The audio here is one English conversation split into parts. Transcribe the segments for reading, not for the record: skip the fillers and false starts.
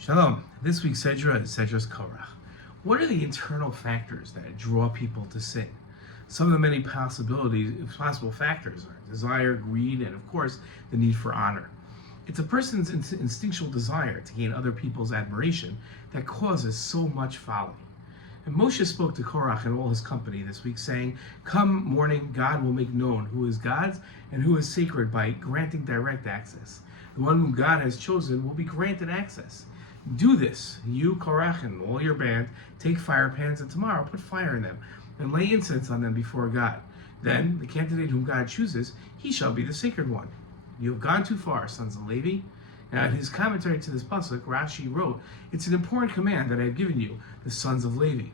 Shalom. This week's Sedra is Sedra's Korach. What are the internal factors that draw people to sin? Some of the many possible factors are desire, greed, and of course, the need for honor. It's a person's instinctual desire to gain other people's admiration that causes so much folly. And Moshe spoke to Korach and all his company this week, saying, "Come morning, God will make known who is God's and who is sacred by granting direct access. The one whom God has chosen will be granted access. Do this, you, Korach, and all your band, take fire pans, and tomorrow put fire in them, and lay incense on them before God. Then, the candidate whom God chooses, he shall be the sacred one. You have gone too far, sons of Levi." Now, in his commentary to this pasuk, Rashi wrote, "It's an important command that I have given you, the sons of Levi."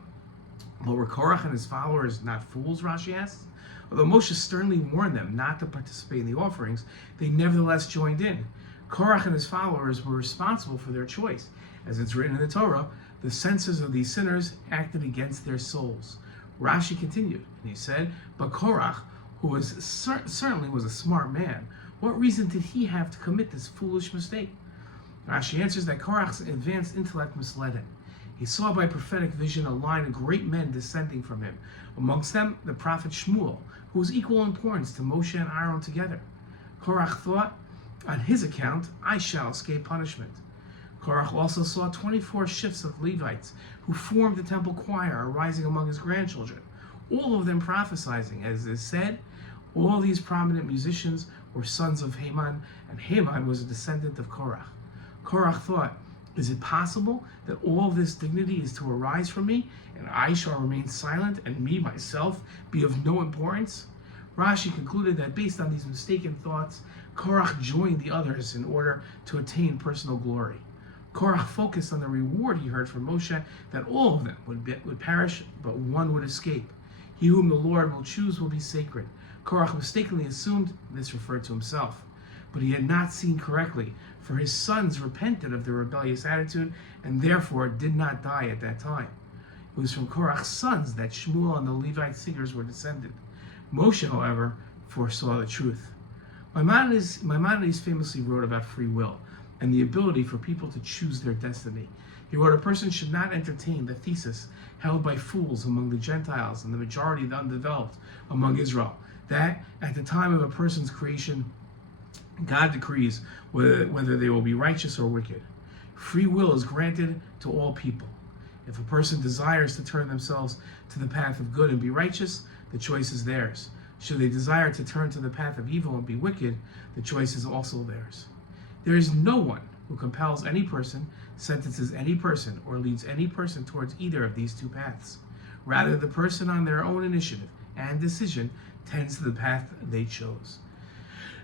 But were Korach and his followers not fools, Rashi asks? Although Moshe sternly warned them not to participate in the offerings, they nevertheless joined in. Korach and his followers were responsible for their choice. As it's written in the Torah, the senses of these sinners acted against their souls. Rashi continued, and he said, "But Korach, who certainly was a smart man, what reason did he have to commit this foolish mistake?" Rashi answers that Korach's advanced intellect misled him. He saw by prophetic vision a line of great men descending from him, amongst them the prophet Shmuel, who was equal in importance to Moshe and Aaron together. Korach thought, "On his account, I shall escape punishment." Korach also saw 24 shifts of Levites who formed the temple choir arising among his grandchildren, all of them prophesying. As is said, all these prominent musicians were sons of Haman, and Haman was a descendant of Korach. Korach thought, "Is it possible that all this dignity is to arise from me, and I shall remain silent, and me myself be of no importance?" Rashi concluded that based on these mistaken thoughts, Korach joined the others in order to attain personal glory. Korach focused on the reward he heard from Moshe, that all of them would perish, but one would escape. He whom the Lord will choose will be sacred. Korach mistakenly assumed this referred to himself, but he had not seen correctly, for his sons repented of their rebellious attitude and therefore did not die at that time. It was from Korach's sons that Shmuel and the Levite singers were descended. Moshe, however, foresaw the truth. Maimonides famously wrote about free will and the ability for people to choose their destiny. He wrote, "A person should not entertain the thesis held by fools among the Gentiles and the majority of the undeveloped among Israel, that at the time of a person's creation, God decrees whether they will be righteous or wicked. Free will is granted to all people. If a person desires to turn themselves to the path of good and be righteous, the choice is theirs. Should they desire to turn to the path of evil and be wicked, the choice is also theirs. There is no one who compels any person, sentences any person, or leads any person towards either of these two paths. Rather, the person on their own initiative and decision tends to the path they chose."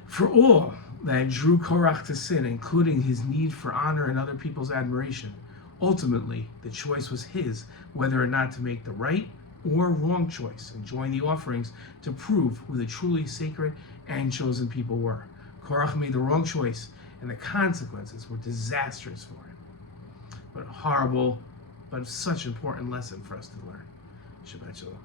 For all that drew Korach to sin, including his need for honor and other people's admiration, ultimately the choice was his whether or not to make the right or wrong choice and join the offerings to prove who the truly sacred and chosen people were. Korach made the wrong choice, and the consequences were disastrous for him. But a horrible, but such an important lesson for us to learn. Shabbat Shalom.